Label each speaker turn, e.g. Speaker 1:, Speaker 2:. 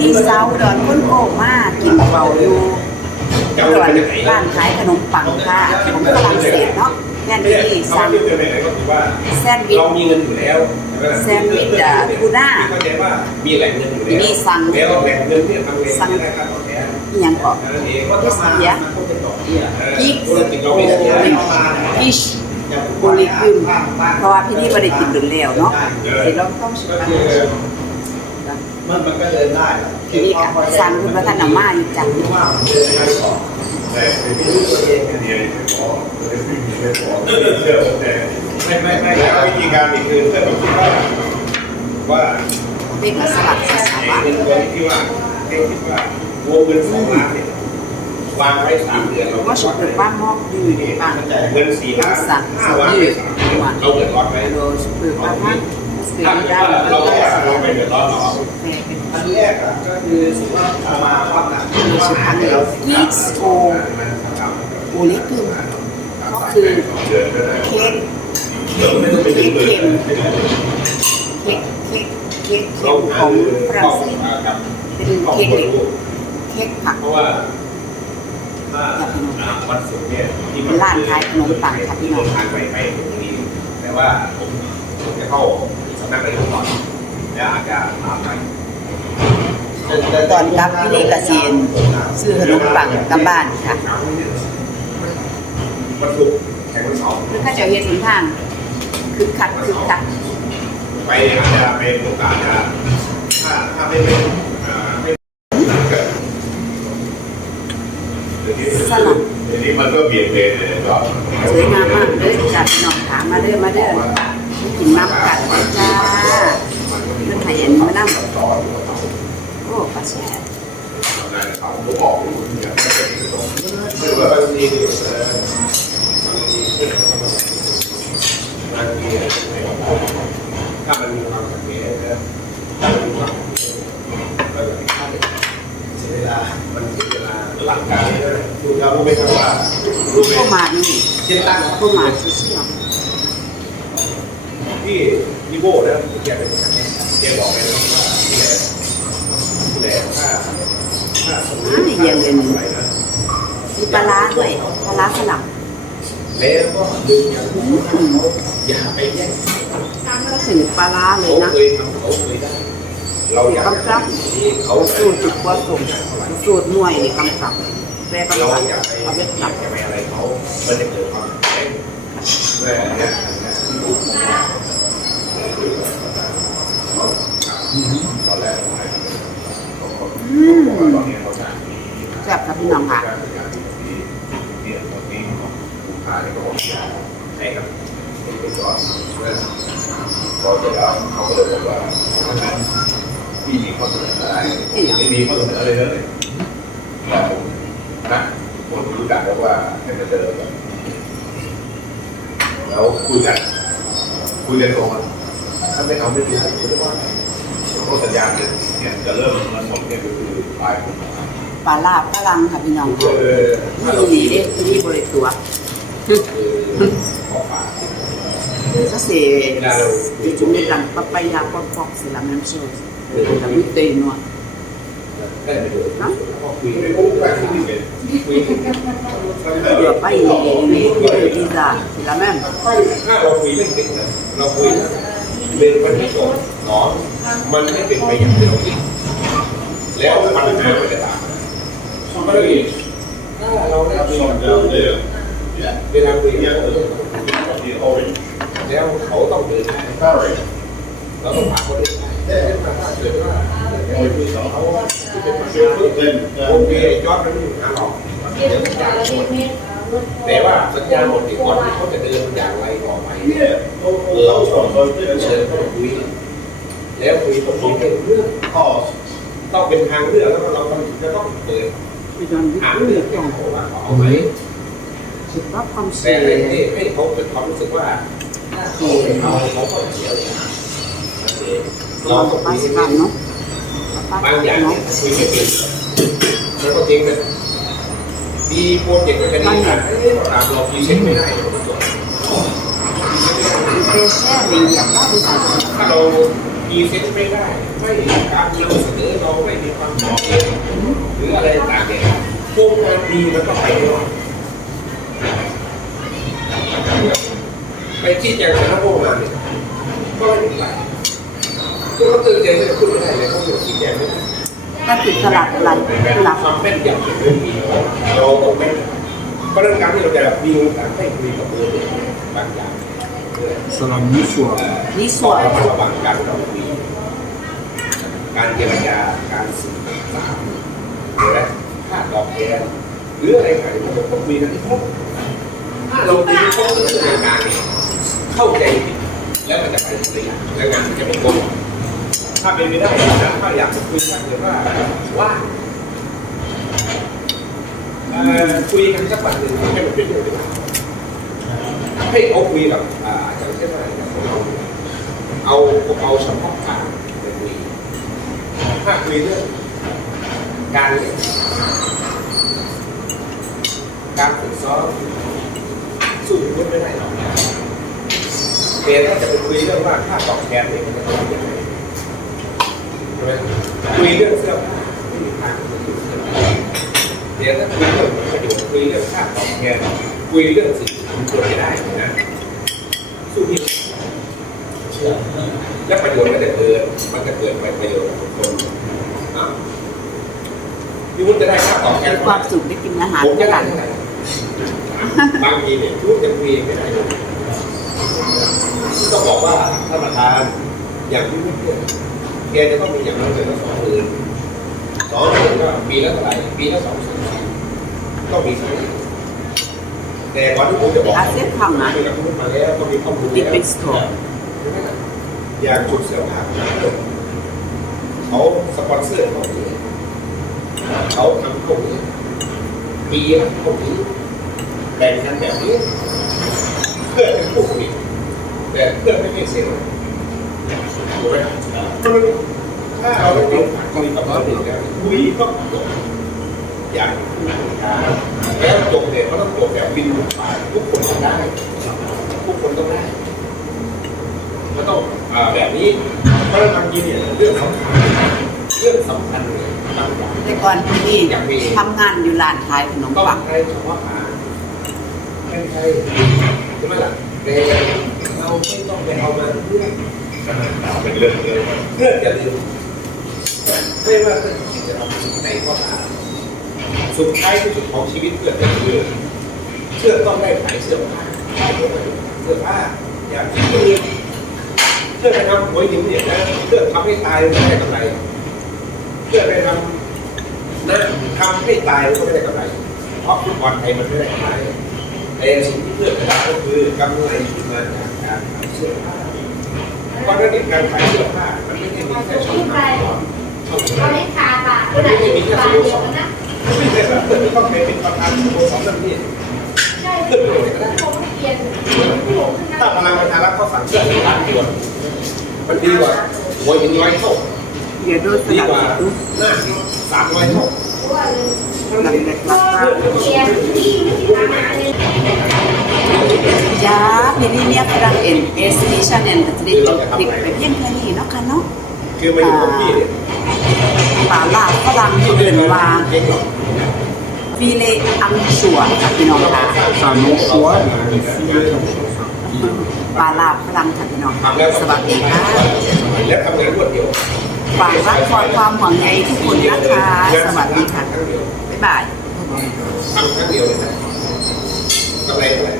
Speaker 1: นี่เซาดอนคนโกมากกินเบาอยู่ดอนบ้านขายขนมปังค่ะขนมฝรั่งเศสเนาะแม่นี่สั่ง
Speaker 2: เรื่องไหนก็คือว่า
Speaker 1: แซนด์วิช
Speaker 2: เรามีเงินอยู่แล้ว
Speaker 1: แซนด์วิชอะทูน่า
Speaker 2: เข้าใจว่ามีแหล่งเงินอยู่แล้ว
Speaker 1: นี่สั่ง
Speaker 2: แล้วแหล่งเงินเนี่ยทำเงินไม่ได้ค่าตอบแทน
Speaker 1: อหยังก่อน
Speaker 2: นั่นเองว่าถ้ามามันต้องเป็นดอกเบี้ย
Speaker 1: ยิก
Speaker 2: ธุรกิจเราไม่ได้
Speaker 1: อิชโบลิกึมเพราะว่าพี่นี่บ่ได้กินโดนแล้วเนาะสิเราต้องชิม
Speaker 2: ก็
Speaker 1: กัน
Speaker 2: คือ
Speaker 3: มันมันก็เดินได้
Speaker 1: พี่นี่ก็สั่งคุณพระท่านอามาอยู่จัง
Speaker 3: ว่าเดินได้สอง
Speaker 2: แต่เป็นที่ตัวเองเนี่ยไม่พอไม่พอแต่ไม่ไม่ไม่วิธีการนี่คือเพื่อนผมคิดว่าว่า
Speaker 1: เป็นสลัดสา
Speaker 2: ไอ้
Speaker 1: วะ
Speaker 2: เงินตัวที่ว่าเด็กคิดว่าวงเงินสองล้านเนี่ยวางไว้สามเดือนเรา
Speaker 1: ก็สุดบ้านมอกยู่ในบ้าน
Speaker 2: เงินสี่ล้านห้าวางไว้สามเดือนไหมเราเดือดร้อนไหม
Speaker 1: โดยสุดบ้านมากเสีย
Speaker 2: ถ้ารเราไม่เดือดร้อนหรอ
Speaker 3: อันแรกก็คือสมมติว่าเอามาความหนัก
Speaker 1: สุพรรณเลยยิกโอโอลิคือก็คือเค้ก
Speaker 2: ไม่ต้องไปถึงเค้
Speaker 1: กเค้กเค้กเค้กของฝรั่งเศสเป็นเค้กเค้กผัก
Speaker 2: เพราะว่าถ้าวันศุกร์เนี่ยที่น้องทางไปไม่ตรงนี้แต่ว่าผมจะเข้า สำนักนายกก่อนแล้วอาจจะตามไป
Speaker 1: ตอนรับพี่นี่กเซียนซื้อขนมปังกลับบ้านค่ะ
Speaker 2: วันศุกร์แข่งวันเสาร์
Speaker 1: คือถ้าจะเฮ็ดหนทางคือคักคือคัก
Speaker 2: ไปอาจจะเป็นโอกาสจะถ้าถ้าไม่เป็นไม่เกิด
Speaker 1: สลับ
Speaker 2: เดี๋ยวนี้มันก็เบียดเบนเลยก็
Speaker 1: สวยงามมากเลยจัดน้องถามมาเด้อมาเด้อ กินน้ำกัดจ้าเรื่องไทยอันนี้มานั่งโอ้ปลาแช่
Speaker 2: เขาบถ้ามันมีความขัดแย้งนะถ้ามันมีความเราจะไม่คาดเสียเวลา มันเสียเวลาหลักการนี้นะคุณเรารู้ไหมครับว่ารู้ไหม
Speaker 1: เข้ามานี่
Speaker 2: เช่นตั้ง
Speaker 1: เข้ามาเชี่ย
Speaker 2: ที่นิโก้นะแกเป็นคนแกบอกเลยว่าที่แหลที่แหลถ้าถ้าสมมติถ้าอะไรนะ
Speaker 1: มีปลาร้าด้วยปลาร้าสลับ
Speaker 2: แล้วก็ดึงอย่างพวกเขาอย่าไปแย่ง
Speaker 1: ก็ถึงปลาร้าเลย
Speaker 2: เขา
Speaker 1: นะ
Speaker 2: เคยทำเขาเคยได้เราอยากที่เขา
Speaker 1: สูตรจุดว่าสมสูตรหน่วยนี่กำกับแปลกำ
Speaker 2: เรา
Speaker 1: กับ
Speaker 2: อยากไป
Speaker 1: เอาไป
Speaker 2: อ
Speaker 1: จั
Speaker 2: ยา
Speaker 1: บ
Speaker 2: กจะไปอะไรเขามันจะเกิดความแย่งแม่เนี่ยตอนแรก
Speaker 1: อืม
Speaker 2: ตอนนี้เขาจะ
Speaker 1: แซ่บครับพี่น้องค่ะ
Speaker 2: เนี่ยตอนนี้ลูกค้าที่เขาบอกให้กับไปก่อนพอเสร็จแล้วเขาก็เลยบอกว่าพี่มีข้อเสนออะไรไม่มีข้อเสนออะไรเลยแต่ผมนะคนรู้จักแล้วว่าให้มาเจอกันแล้วคุยกันคุยกันตรงกันถ้าไม่เอาไม่ดีให้ผมจะว่าเขาสัญญาเนี่ยเนี่ยจะเริ่มมันหมดเนี่ยก็คือปลายกุมภาพันธ์
Speaker 1: ปลาลาบฝรั่งค่ะพี่น้อง
Speaker 2: เอ
Speaker 1: ค่ะ
Speaker 2: อ
Speaker 1: นี่ดีเด้ที่บริตัว
Speaker 2: คือขอฝาก
Speaker 1: Ça c'est tu mets la papaya pas fort, c'est la même chose. La bouteille noire.
Speaker 2: ได้ไปเลยนะคุยไม่รู้แบบที่เป็นคุย
Speaker 1: Tu dois pas y les visa, c'est la même.
Speaker 2: ถ้าเราคุยไม่ติดนะเราคุยเรียนวันที่สองสอง มันไม่เป็นไปอย่างที่เราคิดแล้วปัญหามันจะตามมาก็เลยถ้าเราได้คุยกับเราเนี่ยเวลาคุยเนี่ยแล้วเขาต้องเดินได้เราต้องพาเขาเดินได้ถ้าเกิดว่าคุยกับเขาที่เป็นปัญหาโอเคยอดมันไม่มีปัญหาหรอกเดี๋ยวสัญญาหมดแต่ว่าสัญญาหมดที่ก่อนเขาจะเดินอย่างไรต่อไปเราต้องเชิญเขาคุย แล้วคุยตกลงเป็นเรื่องต้องเป็นทางเลือกแล้วก็เราต้องจะต้องเปิด
Speaker 1: Tu donnes
Speaker 2: ทาง
Speaker 1: beaucoup
Speaker 2: เลือก
Speaker 1: de
Speaker 2: ให้
Speaker 1: temps.
Speaker 2: เขาว่าเขาเอาไหม
Speaker 1: C'est pas comme
Speaker 2: แต่ให้
Speaker 1: c'est
Speaker 2: ให้เขาเกิดความรู้สึกว่าถ้าเขาไม่เอาเขาก็เสียเลยเราต้องคุย
Speaker 1: pas
Speaker 2: กัน
Speaker 1: c'est pas non.
Speaker 2: บางอย่าง
Speaker 1: Non.
Speaker 2: เนี่ยคุยไม่เป็นแล้วก็จริงนะมีโปรเจกต์ก็จะดีนะเอ้ยตามเราพรีเซ็นต์ไม่ได้เราก็จบ
Speaker 1: C'est cher, mais il n'y a pas de ça.
Speaker 2: ถ้าเรา มีเซ็นไม่ได้ ไม่การนำเสนอเราไม่มีความชัดเจนหรืออะไรต่างๆเนี่ยโครงงานดีมันก็ไปไม่รอดไปที่แจงสารโครงงานเนี่ยก็ไม่ได้ไปก็เขาตื่นใจจะพูดไม่ได้เลยเขาอยู่ที่แจงไม่ได้
Speaker 1: ก็คือสลับอะไรสลับ
Speaker 2: ความแม่นยำเป็นเรื่องดีเราต้องแม่นเพราะฉะนั้นการที่เราจะมีโอกาสให้คุยกับตัวเองบางอย่าง
Speaker 4: สลัมนิชัว
Speaker 1: นี่ส
Speaker 2: ส่ว
Speaker 1: วนน
Speaker 2: ระหว่างการเราคุยการเจรจาการสื่อสารหรือค่าตอบแทนหรืออะไรต่างๆมันต้องคุยกันที่ครบถ้าเราคุยครบเรื่องงานเนี่ยเข้าใจผิดแล้วมันจะไปเรื่อยๆแล้วงานมันจะไม่ครบถ้าเป็นไม่ได้นะถ้าอยากจะคุยกันหรือว่าว่าเอ่อคุยกันสักวันหนึ่งให้มันเป็นเรื่องเป็นราวให้เขาคุยกับอ่า อาจารย์เช่ไรนะเอาเอาเอาเฉพาะทางไปคุยถ้าคุยเรื่องการเล่นการฝึกซ้อมสู้พุทไม่ได้หรอกแต่ยนถ้าจะไปคุยเรื่องว่าค่าตอบแทนเนี่ยมันจะต้องยังไงคุยเรื่องเสื้อผ้าไม่มีทางที่จะคุยเสื้อผ้าเดี๋ยวถ้าคุยเรื่องประโยชน์คุยเรื่องค่าตอบแทนคุยเรื่องสิ่งที่คุณควรจะได้นะ สู้ที่และประโยชน์มันจะเกิดมันจะเกิดไปประโยชน์กับทุกคนอะพี่วุฒิจะได้ค่าตอบแทน
Speaker 1: มีความสุขได้กินอาหาร
Speaker 2: ผมจะ
Speaker 1: ด้วย
Speaker 2: ได้
Speaker 1: กัน
Speaker 2: เท่าไหร่บางทีเนี่ยพี่วุฒิจะคุยเองไม่ได้เลยต้องบอกว่าท่านประธานอย่างพี่วุฒิเนี่ยแกจะต้องมีอย่างน้อยเดือนละสองหมื่นสองหมื่นก็ปีละเท่าไหร่ปีละสองแสนต้องมีสติ แต่ก่อนที่ผมจะบอก
Speaker 1: อาเซียนทำนะ
Speaker 2: คุยกับคุณมาแล้วต้องมีข้อมูล
Speaker 1: ติด
Speaker 2: แล้ว
Speaker 1: เป็นสโตร
Speaker 2: อย่างชุดเสื้อผ้าเขาสปอนเซอร์เขาเองเขาทำพวกนี้ปีละพวกนี้แบ่งกันแบบนี้ เพื่อเป็นผู้ผลิตแต่เพื่อไม่ให้เสียงถูกไหมถ้าเราไม่ติดคุยกับเขาเองแล้วคุยก็จบ อย่างผู้บริกาแล้วจบเนี่ยเขาต้องจบแบบวินไปทุกคนต้องได้ทุกคนต้องได้มันต้องอแบบนี้เพราะบางทีเนี่ยเรื่องสำคัญเรื่องสำคัญเนี่ย
Speaker 1: แต่ก่อนที่นี่ทำงานอยู่ร้านขายขนมปัง
Speaker 2: ใช้เฉพาะทางไม่ใช่ใช่ไหมล่ะแต่เราไม่ต้องไปเอามาเพื่อ
Speaker 4: เป็นเรื่องเลย
Speaker 2: เพื่อจะลืมไม่ว่าเพื่อนคิดจะทำสิ่งไหนก็ตาม สุดท้ายที่สุดของชีวิตเพื่อนก็คือเชื่อต้องได้ขายเสื้อผ้าขายเสื้อผ้าอย่างที่อื่นเพื่อไปทำหัวหินเนี่ยนะเพื่อทำให้ตายไม่ได้กำไรเพื่อไปทำนะทำให้ตายก็ไม่ได้กำไร เพราะฟุตบอลไทยมันไม่ได้กำไรแต่สิ่งที่เพื่อนไปได้ก็คือกำไรที่มาจากการขายเสื้อผ้าเพราะฉะนั้นการขายเสื้อผ้ามันไม่ได้มีแค่ช่องทางช่อง
Speaker 5: เรา
Speaker 2: ทาง
Speaker 5: ไม่คาบาทขนาดนี้บาทเดียวกันนะ
Speaker 2: ไม่ใช่แบบเพื่อนที่ต้องเป็นประธานสโมสรนั่นนี่
Speaker 5: ใช่เพื่อนผมเปลี่ยนผู้ขึ้น
Speaker 2: ถ้าพลังประชารัฐเขาสั่งเสื้อให้ร้านเดียวมันดีกว่าหัวหินร้อยเท่า
Speaker 1: เดี๋ยวดูส
Speaker 2: ดี
Speaker 1: ลับ
Speaker 2: กว่า
Speaker 1: ดู
Speaker 2: หน้าสามร้อยเท่า
Speaker 1: หลังเล็กหลังมาก
Speaker 5: เปลี่ยนที่ทำงานเลย
Speaker 1: จ้าพี่นี่เนี่ยฝรั่งเอ็นเอสติชันเอ็นจะได้จบคลิปไปเพียงแค่นี้เนาะค่ะเนาะ
Speaker 2: คือมาอยู่กับพี่
Speaker 1: ป่าลาฝรั่งที่เดินวาวีเลอัมชัวค่ะพี่น้องค่ะ
Speaker 4: สามนุชัวฟิเลต
Speaker 1: ป่าลาฝรั่งค่ะพี่น้องสวัสดีค่ะ
Speaker 2: และทำงานรวดเดียว
Speaker 1: ฝากรักคอยความหวังใยทุกคนนะคะสวัสดีค่ะบ๊ายบาย
Speaker 2: ทำครั้งเดียวเลยนะกำไรเท่าไหร่